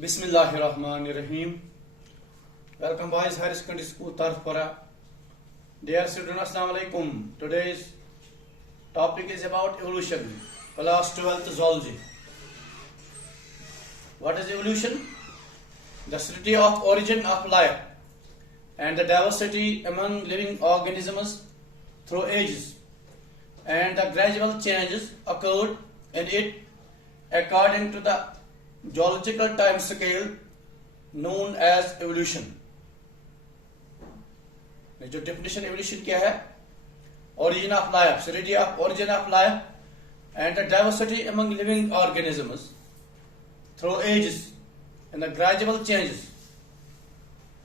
Bismillahirrahmanirrahim. Welcome boys, Higher Secondary School Tarfpara. Dear students, Assalamu alaikum. Today's topic is about evolution. Class 12th Zoology. What is evolution? The study of origin of life and the diversity among living organisms through ages and the gradual changes occurred in it according to the geological time scale known as evolution. जो definition evolution क्या है? Origin of life, study of origin of life and the diversity among living organisms through ages and the gradual changes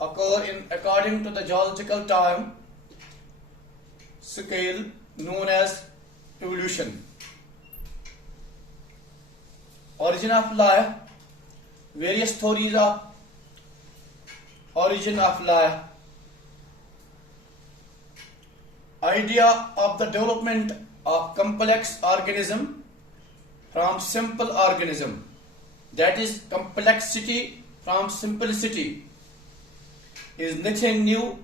occur in according to the geological time scale known as evolution. Origin of life, various theories of origin of life, idea of the development of complex organism from simple organism, that is complexity from simplicity is nothing new.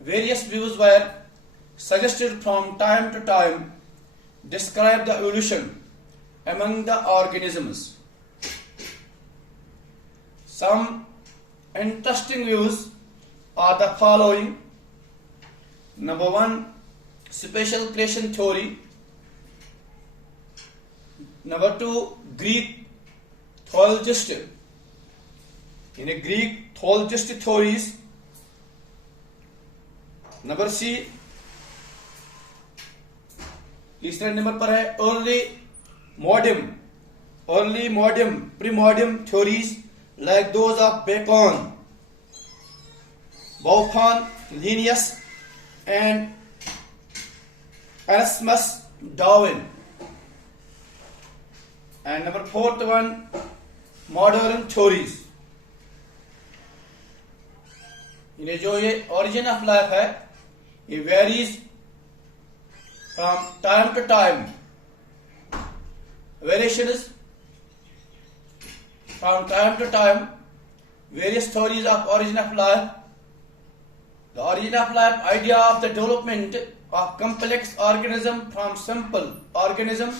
Various views were suggested from time to time describe the evolution among the organisms. Some interesting views are the following. Number one, special creation theory. Number two, Greek zoologist. In a Greek zoologist theories. Number C, तीसरे number पर है early modern, pre-modern theories like those of Bacon, Buffon, Linnaeus, and Erasmus Darwin. And number fourth one, modern theories. इन्हें जो ये origin of life है, ये varies from time to time. Variations from time to time, various theories of origin of life. The origin of life, idea of the development of complex organism from simple organism,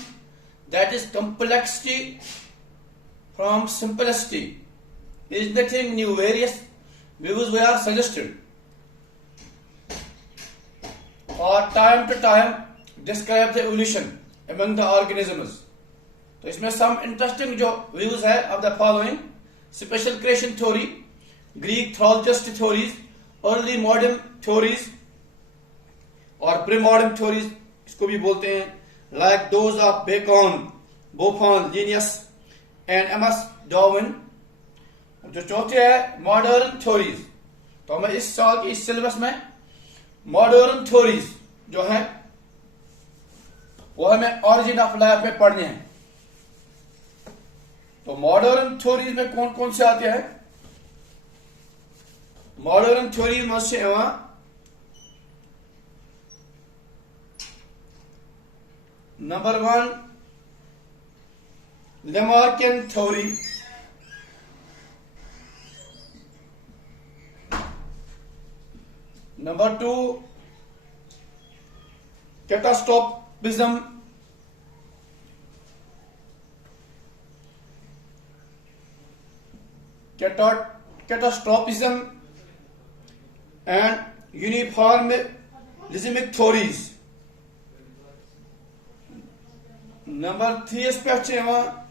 that is complexity from simplicity, is nothing new. Various views were suggested or time to time describe the evolution among the organisms. तो इसमें some interesting जो views है of the following: special creation theory, Greek zoologist theories, early modern theories और pre-modern theories इसको भी बोलते हैं, like those of Bacon, Buffon, Linnaeus and Erasmus Darwin. जो चौथे है modern theories. तो हमें इस साल के इस सिलेबस में modern theories जो है वो हमें origin of life में पढ़ने हैं. तो मॉडर्न थ्योरीज में कौन कौन से आते हैं? मॉडर्न थ्योरीज में से number one, Lamarckian theory. Number two, catastrophism. Catastrophism and uniformismic theories. Number 3 aspect है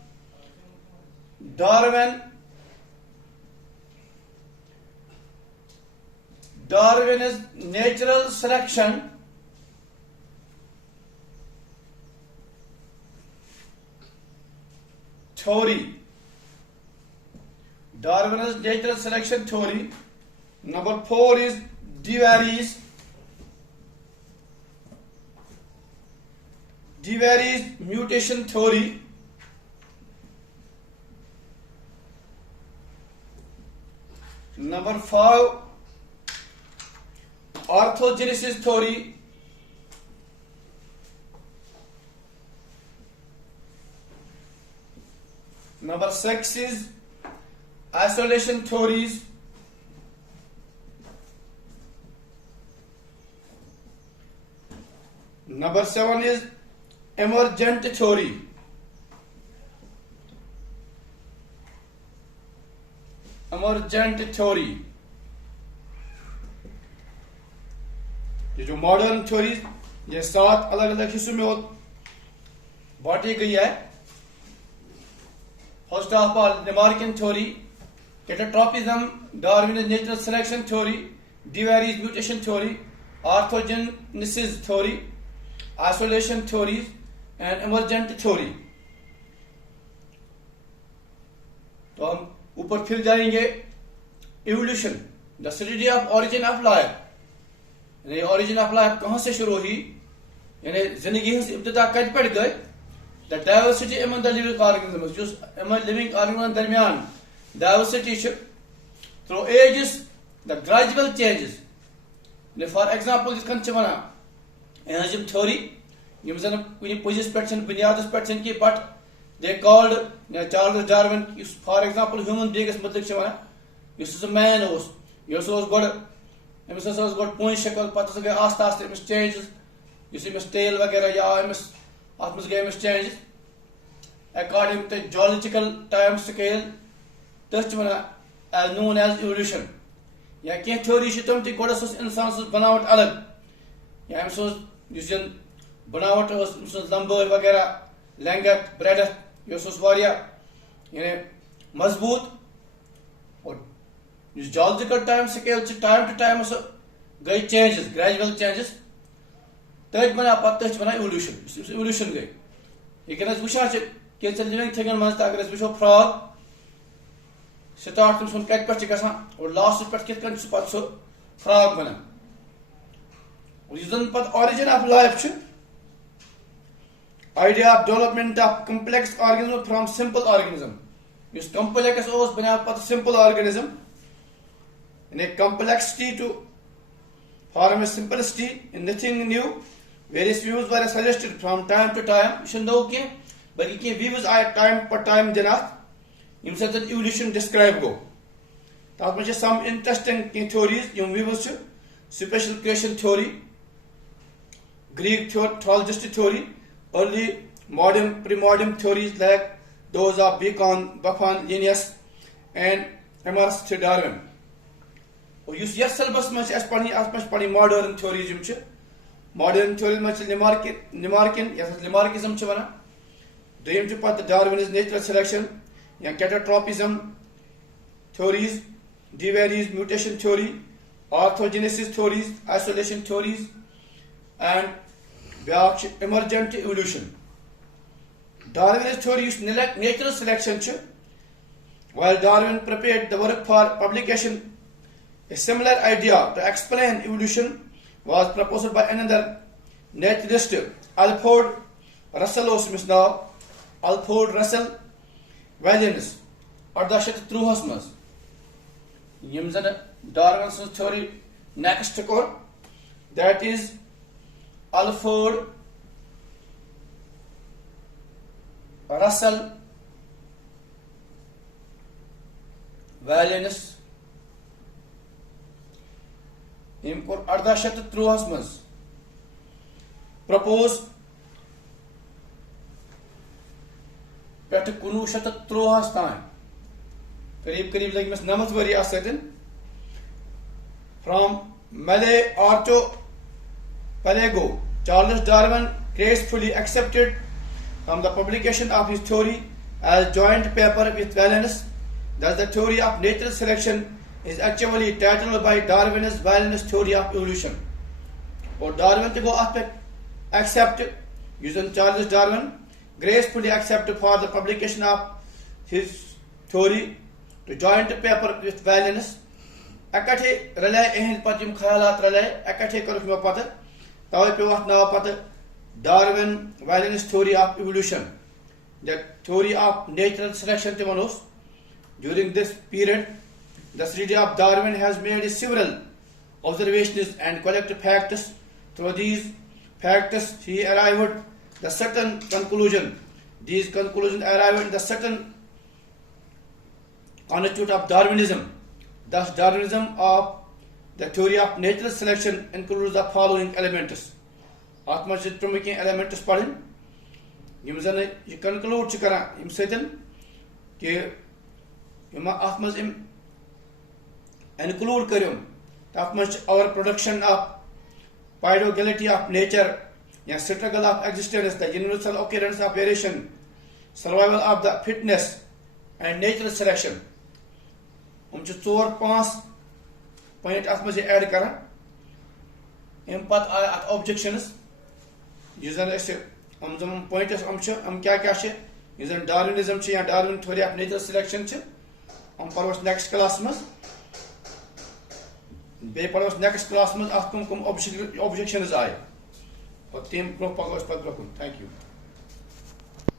Darwin is natural selection theory. Darwin's natural selection theory. Number 4 is De Vary's mutation theory. Number 5, orthogenesis theory. Number 6 is isolation theories. Number 7 is emergent theory. Emergent theory. ये जो modern theories ये 7 अलग अलग हिस्सों में बांटी गई है. First of all Lamarckian theory, catastrophism, Darwin natural selection theory, de Vries mutation theory, orthogenesis theory, isolation theories and emergent theory. तो हम ऊपर फिर जाएंगे. Evolution, the study of origin of life. यानी ओरिजिन ऑफ लाइफ कहां से शुरू हुई, यानी जिंदगी हंस इब्तिदा कत पे गई. The diversity among the living organisms, जो लिविंग ऑर्गेनिजम दरमियान diversity through ages the gradual changes. For example जिस कन वनान एहम थ्योरी यम जन कुछ पुजिस पे बुनियादस पे कि but they called Charles Darwin, for example human beings मुतलिक वनान मैन यह गोड अमिस गो पूंछ शक्ल पे गई आस्ता आस्ता अमिस चेंजेस टेल वगैरह या अमिस अत मज गई अमिस changes according to geological time scale. तथ वनान नोन एज इवोल्यूशन. या कह थ्योरी तम गोडस इंसान बनावट अलग, या अमिस बनावट लंबाई वगैरह लेंगथ ब्रेडथ यह मजबूत. और geological time scale time to time गई चेंजेस, ग्रेजुअल चेंजेस. तथ बना पे वन इवोल्यूशन. इवोल्यूशन गई ये वुचान कैंसर लिविंग थिंगन मज अगर वो फ्रॉग स्टार्ट तम कत पे गसान और लास्ट पे कित सह फ्रॉग बना. जन पे origin of life idea of development of complex organism from simple organism. This complex बना पे simple organism. In a complexity to form a simplicity in nothing new. Various views were suggested from time to time. You should know कि बल्कि कि views आए time पर time जनात यम से evolution describe go. तब में some interesting theories Yama views special creation theory, Greek theologist theory, early modern pre-modern theories like those of Bacon, Buffon, Linnaeus and Emerson Darwin. और use yes syllabus में पढ़ी modern theories. Modern theory में लेमार्किन Lamarckism वनान. दोम पे Darwin natural selection या catastrophism theories, de Vries mutation theory, orthogenesis theories, isolation theories and ब्याक emergent evolution. Darwin theory natural selection. While Darwin prepared the work for publication, a similar idea to explain evolution was proposed by another naturalist, Alfred Russel. Alfred Russel Wallace 1803 मज यम जन Darwin सं theory next कोर, that is Alfred Russel Wallace. यम कोर 1803 मज propose पे 1903 तान करीब करीब लगे 9 वरी अत सतन. फ्रॉम मेले आर्चो Pelago, Charles Darwin gracefully accepted from the publication of his theory as joint paper with Wallace. Thus, the theory of natural selection is actually titled by Darwin's Wallace theory of evolution. और Darwin को accept using Charles Darwin gracefully accept for the publication of his theory to joint paper with Wallace. इकट्ठे रले एहन पत ख्यालात रले इकट्ठे कर पत तवे पे नाव पे Darwin Wallace theory of evolution, the theory of natural selection ते वनोस. During this period the study of Darwin has made several observations and collect facts. Through these facts he arrived the certain conclusion. These conclusions arrived at the certain Constitute of Darwinism. Thus, Darwinism of the theory of natural selection includes the following elements. Atma प्रमुख elements पढ़ें यम जन ये conclude च करा यम सतन कि यम आत्मज इम include करियों तात्मज our production of pyrogality of nature या struggle of existence, the universal occurrence of variation, survival of the fitness and natural selection. हम च 4-5 पॉइंट अत मज ऐड कर आय अत ऑब्जेक्शंस हम पॉइंट्स हम क्या डार्विनिज्म या Darwin theory of natural selection हम पढ़ो नेक्स्ट क्लास मज बे पढ़ो नेक्स्ट क्लास मज अत कम ऑब्जेक्शंस आय और तम ब्रो पको पे ब्रोकन थैंक यू